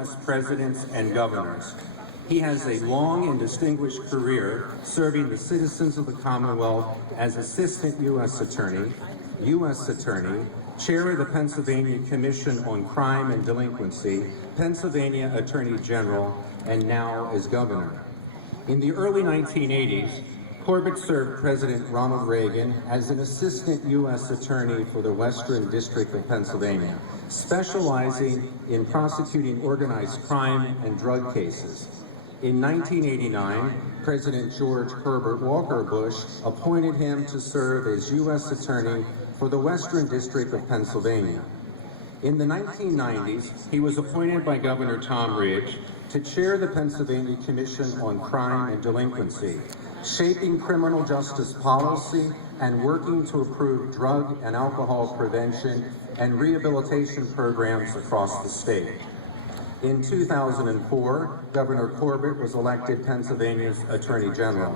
U.S. presidents and governors. He has a long and distinguished career serving the citizens of the Commonwealth as Assistant U.S. Attorney, Chair of the Pennsylvania Commission on Crime and Delinquency, Pennsylvania Attorney General, and now as Governor. In the early 1980s, Corbett served President Ronald Reagan as an Assistant U.S. Attorney for the Western District of Pennsylvania, specializing in prosecuting organized crime and drug cases. In 1989, President George Herbert Walker Bush appointed him to serve as U.S. Attorney for the Western District of Pennsylvania. In the 1990s, he was appointed by Governor Tom Ridge to chair the Pennsylvania Commission on Crime and Delinquency, shaping criminal justice policy and working to approve drug and alcohol prevention and rehabilitation programs across the state. In 2004, Governor Corbett was elected Pennsylvania's Attorney General.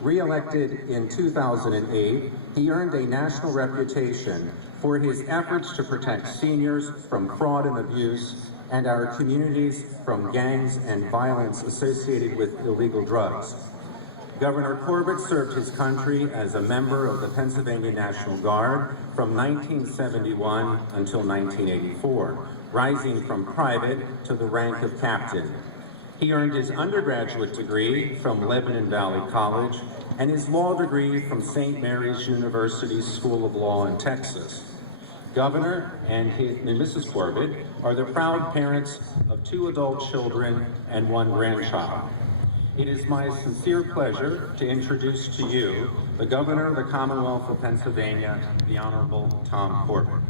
Re-elected in 2008, he earned a national reputation for his efforts to protect seniors from fraud and abuse and our communities from gangs and violence associated with illegal drugs. Governor Corbett served his country as a member of the Pennsylvania National Guard from 1971 until 1984, rising from private to the rank of captain. He earned his undergraduate degree from Lebanon Valley College and his law degree from St. Mary's University School of Law in Texas. Governor and Mrs. Corbett are the proud parents of 2 adult children and 1 grandchild. It is my sincere pleasure to introduce to you the Governor of the Commonwealth of Pennsylvania, the Honorable Tom Corbett.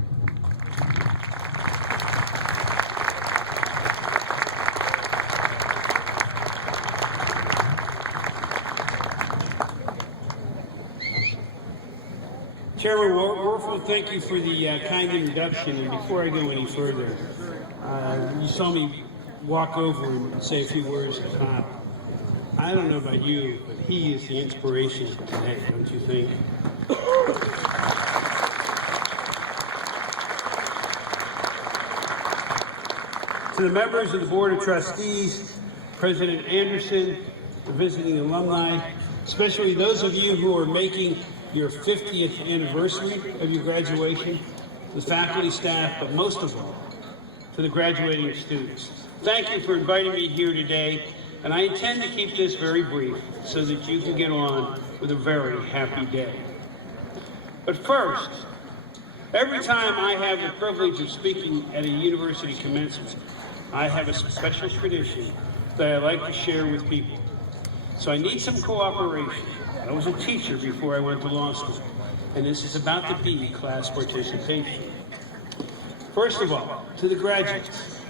Chairman Warfield, thank you for the kind introduction. And before I go any further, you saw me walk over and say a few words to Tom. I don't know about you, but he is the inspiration today, don't you think? To the members of the Board of Trustees, President Anderson, the visiting alumni, especially those of you who are making your 50th anniversary of your graduation, the faculty, staff, but most of all, to the graduating students. Thank you for inviting me here today, and I intend to keep this very brief so that you can get on with a very happy day. But first, every time I have the privilege of speaking at a university commencement, I have a special tradition that I like to share with people. So I need some cooperation. I was a teacher before I went to law school, and this is about to be class participation. First of all, to the graduates,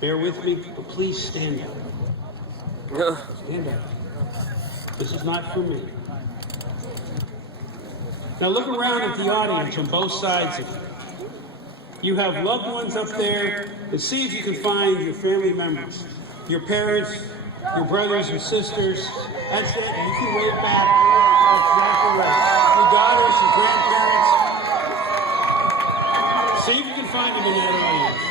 bear with me, but please stand up. Stand up. This is not for me. Now look around at the audience on both sides of you. You have loved ones up there, and see if you can find your family members, your parents, your brothers and sisters. That's it. You can wave back. That's exactly right. Your daughters, your grandparents. See if you can find them in that audience.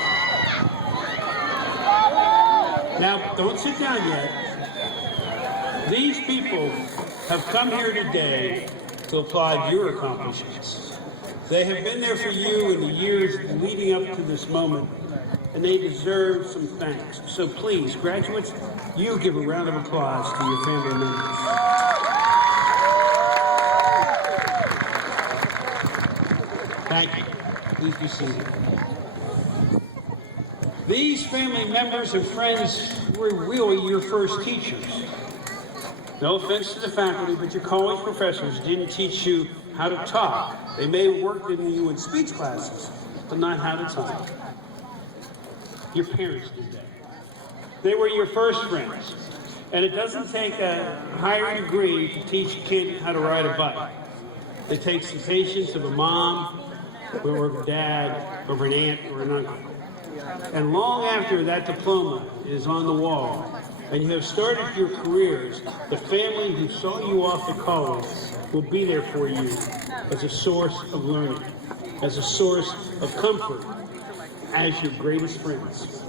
Now, don't sit down yet. These people have come here today to applaud your accomplishments. They have been there for you in the years leading up to this moment, and they deserve some thanks. So please, graduates, you give a round of applause to your family members. Thank you. Please be seated. These family members and friends were really your first teachers. No offense to the faculty, but your college professors didn't teach you how to talk. They may have worked with you in speech classes, but not how to talk. Your parents did that. They were your first friends. And it doesn't take a higher degree to teach a kid how to ride a bike. It takes the patience of a mom, or of a dad, or of an aunt, or an uncle. And long after that diploma is on the wall, and you have started your careers, the family who saw you off to college will be there for you as a source of learning, as a source of comfort, as your greatest friends.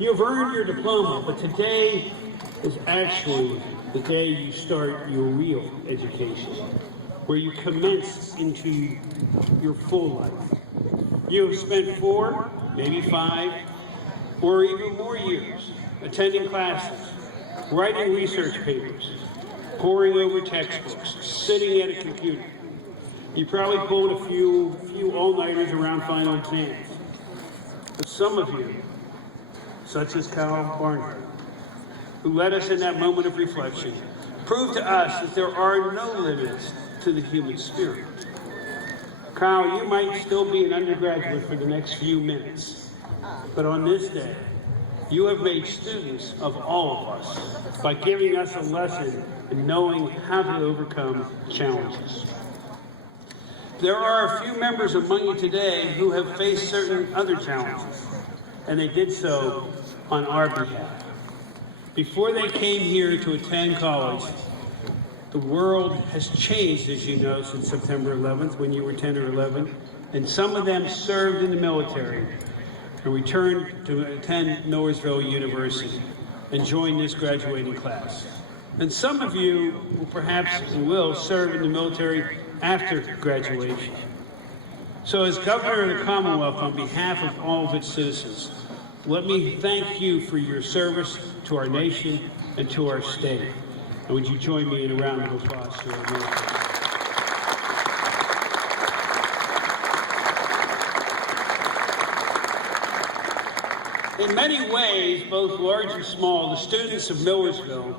You have earned your diploma, but today is actually the day you start your real education, where you commence into your full life. You have spent 4, maybe 5, or even more years attending classes, writing research papers, poring over textbooks, sitting at a computer. You probably pulled a few all-nighters around final exams. But some of you, such as Kyle Barnhart, who led us in that moment of reflection, proved to us that there are no limits to the human spirit. Kyle, you might still be an undergraduate for the next few minutes, but on this day, you have made students of all of us by giving us a lesson in knowing how to overcome challenges. There are a few members among you today who have faced certain other challenges, and they did so on our behalf. Before they came here to attend college, the world has changed, as you know, since September 11th, when you were 10 or 11, and some of them served in the military and returned to attend Millersville University and join this graduating class. And some of you will perhaps will serve in the military after graduation. So as Governor of the Commonwealth, on behalf of all of its citizens, let me thank you for your service to our nation and to our state. And would you join me in a round of applause to our military? In many ways, both large and small, the students of Millersville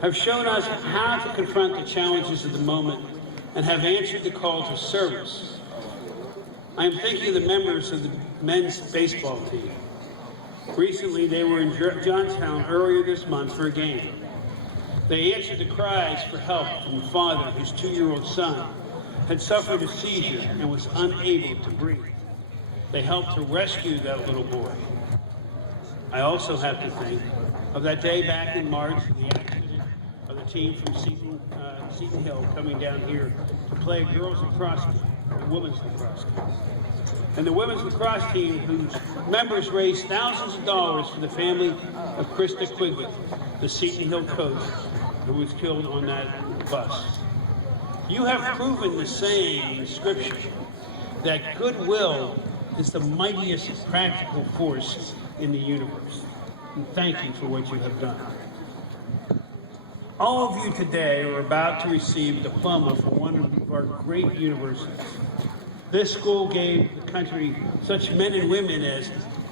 have shown us how to confront the challenges of the moment and have answered the call to service. I am thinking of the members of the men's baseball team. Recently, they were in Johnstown earlier this month for a game. They answered the cries for help from the father whose 2-year-old son had suffered a seizure and was unable to breathe. They helped to rescue that little boy. I also have to think of that day back in March, the accident of the team from Seton Hill coming down here to play girls lacrosse team, the women's lacrosse team. And the women's lacrosse team, whose members raised thousands of dollars for the family of Krista Quigley, the Seton Hill coach who was killed on that bus. You have proven the saying in Scripture that goodwill is the mightiest practical force in the universe. And thank you for what you have done. All of you today are about to receive a diploma from one of our great universities. This school gave the country such men and women as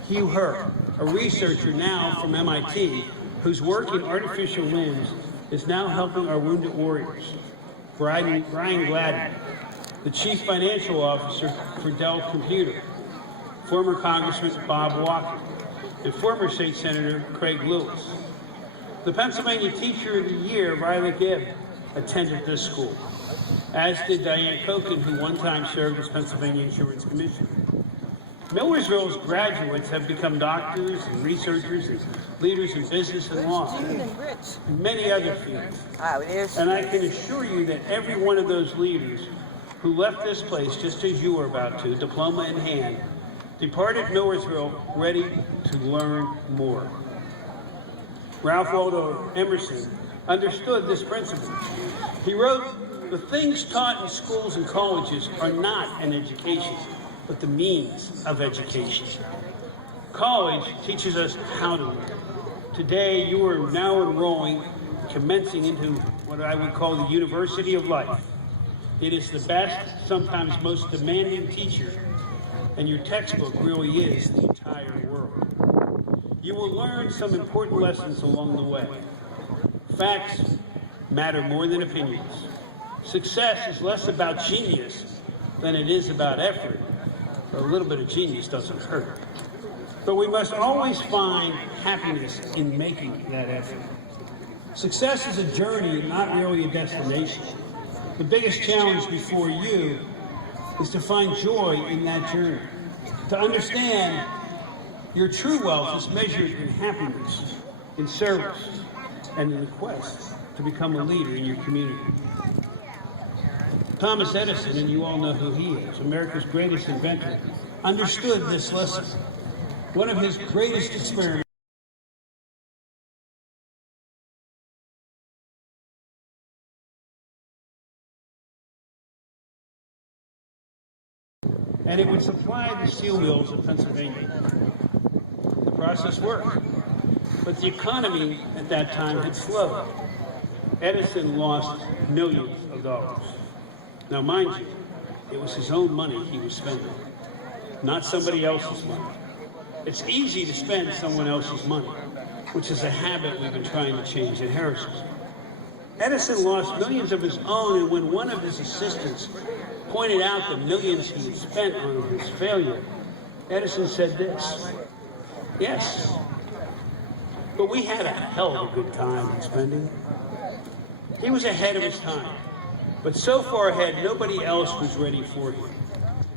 Hugh Herr, a researcher now from MIT, whose work in artificial limbs is now helping our wounded warriors. Brian Gladden, the Chief Financial Officer for Dell Computer, former Congressman Bob Walker, and former State Senator Craig Lewis. The Pennsylvania Teacher of the Year, Riley Gibb, attended this school, as did Diane Koken, who one time served as Pennsylvania Insurance Commissioner. Millersville's graduates have become doctors and researchers and leaders in business and law, and many other fields. And I can assure you that every one of those leaders who left this place, just as you are about to, diploma in hand, departed Millersville ready to learn more. Ralph Waldo Emerson understood this principle. He wrote, "The things taught in schools and colleges are not an education, but the means of education." College teaches us how to learn. Today, you are now enrolling, commencing into what I would call the University of Life. It is the best, sometimes most demanding teacher, and your textbook really is the entire world. You will learn some important lessons along the way. Facts matter more than opinions. Success is less about genius than it is about effort. A little bit of genius doesn't hurt. But we must always find happiness in making that effort. Success is a journey, not really a destination. The biggest challenge before you is to find joy in that journey. To understand your true wealth is measured in happiness, in service, and in the quest to become a leader in your community. Thomas Edison, and you all know who he is, America's greatest inventor, understood this lesson. One of his greatest experiments and it would supply the steel mills of Pennsylvania. The process worked, but the economy at that time had slowed. Edison lost millions of dollars. Now, mind you, it was his own money he was spending, not somebody else's money. It's easy to spend someone else's money, which is a habit we've been trying to change in Harrison. Edison lost millions of his own, and when one of his assistants pointed out the millions he had spent on his failure, Edison said this: "Yes, but we had a hell of a good time in spending." He was ahead of his time, but so far ahead nobody else was ready for him.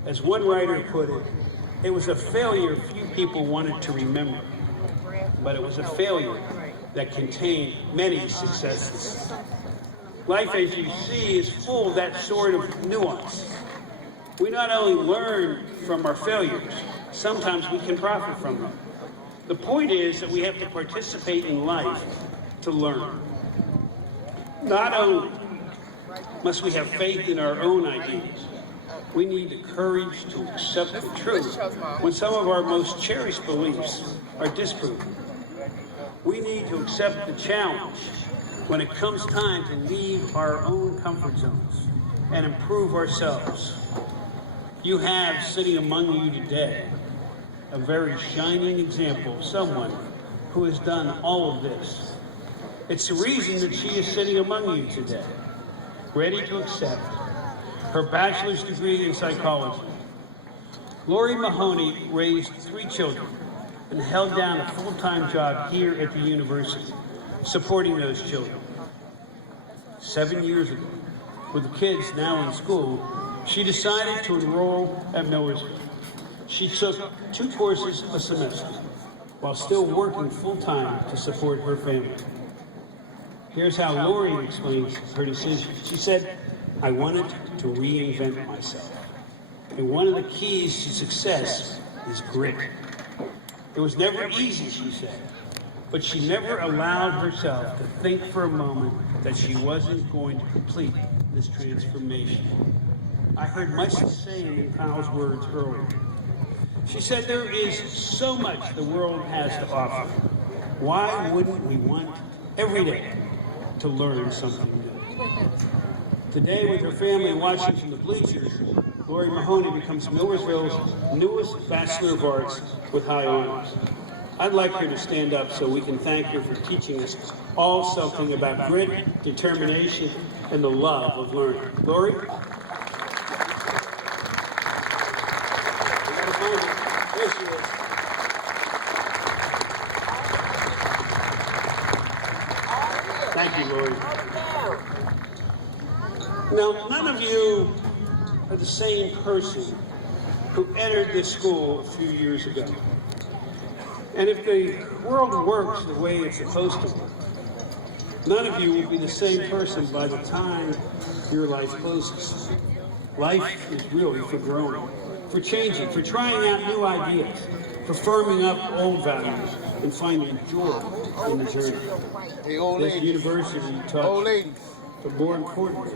As one writer put it, it was a failure few people wanted to remember, but it was a failure that contained many successes. Life, as you see, is full of that sort of nuance. We not only learn from our failures, sometimes we can profit from them. The point is that we have to participate in life to learn. Not only must we have faith in our own ideas, we need the courage to accept the truth when some of our most cherished beliefs are disproven. We need to accept the challenge when it comes time to leave our own comfort zones and improve ourselves. You have sitting among you today a very shining example of someone who has done all of this. It's the reason that she is sitting among you today, ready to accept her bachelor's degree in psychology. Lori Mahoney raised 3 children and held down a full-time job here at the university, supporting those children. 7 years ago, with the kids now in school, she decided to enroll at Millersville. She took 2 courses a semester while still working full-time to support her family. Here's how Lori explains her decision. She said, "I wanted to reinvent myself. And one of the keys to success is grit. It was never easy," she said, but she never allowed herself to think for a moment that she wasn't going to complete this transformation. I heard much the same in Kyle's words earlier. She said, "There is so much the world has to offer. Why wouldn't we want every day to learn something new?" Today, with her family watching from the bleachers, Lori Mahoney becomes Millersville's newest Bachelor of Arts with high honors. I'd like her to stand up so we can thank her for teaching us all something about grit, determination, and the love of learning. Lori? There she is. Thank you, Lori. Now, none of you are the same person who entered this school a few years ago. And if the world works the way it's supposed to work, none of you will be the same person by the time your life closes. Life is really for growing, for changing, for trying out new ideas, for firming up old values, and finding joy in the journey. This university taught you, but more importantly,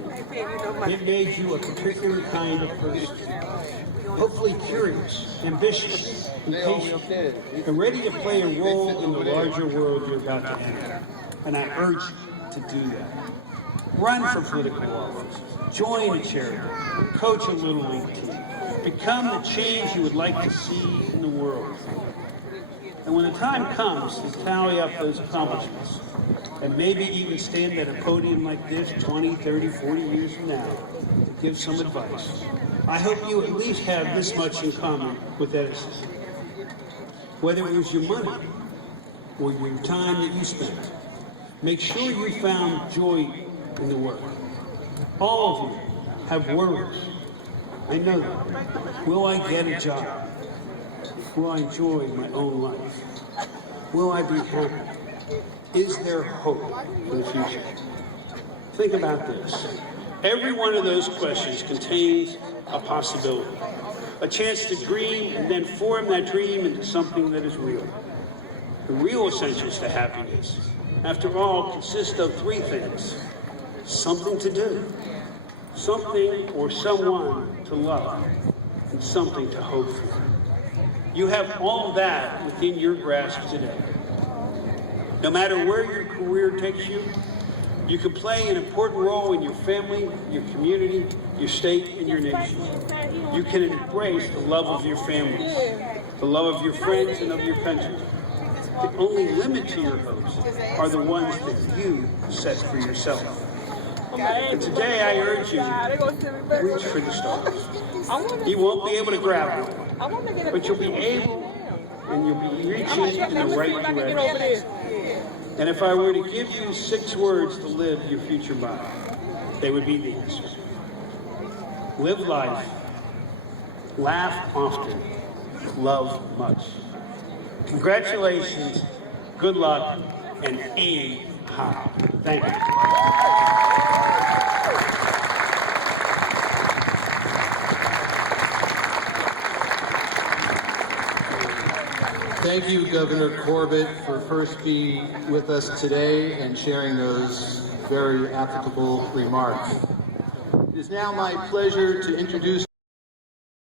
it made you a particular kind of person. Hopefully curious, ambitious, and patient, and ready to play a role in the larger world you're about to enter. And I urge you to do that. Run for political office, join a charity, coach a little league team, become the change you would like to see in the world. And when the time comes to tally up those accomplishments, and maybe even stand at a podium like this 20, 30, 40 years from now to give some advice, I hope you at least have this much in common with Edison. Whether it was your money or your time that you spent, make sure you found joy in the work. All of you have worries. I know that. Will I get a job? Will I enjoy my own life? Will I be happy? Is there hope for the future? Think about this. Every one of those questions contains a possibility, a chance to dream and then form that dream into something that is real. The real essentials to happiness, after all, consist of 3 things: something to do, something or someone to love, and and something to hope for. You have all that within your grasp today. No matter where your career takes you, you can play an important role in your family, your community, your state, and your nation. You can embrace the love of your families, the love of your friends, and of your country. The only limit to your hopes are the ones that you set for yourself. And today I urge you, reach for the stars. You won't be able to grab one, but you'll be able, and you'll be reaching in the right direction. And if I were to give you 6 words to live your future by, they would be these. Live life, laugh often, love much. Congratulations, good luck, and aim high. Thank you. Thank you, Governor Corbett, for first being with us today and sharing those very applicable remarks. It is now my pleasure to introduce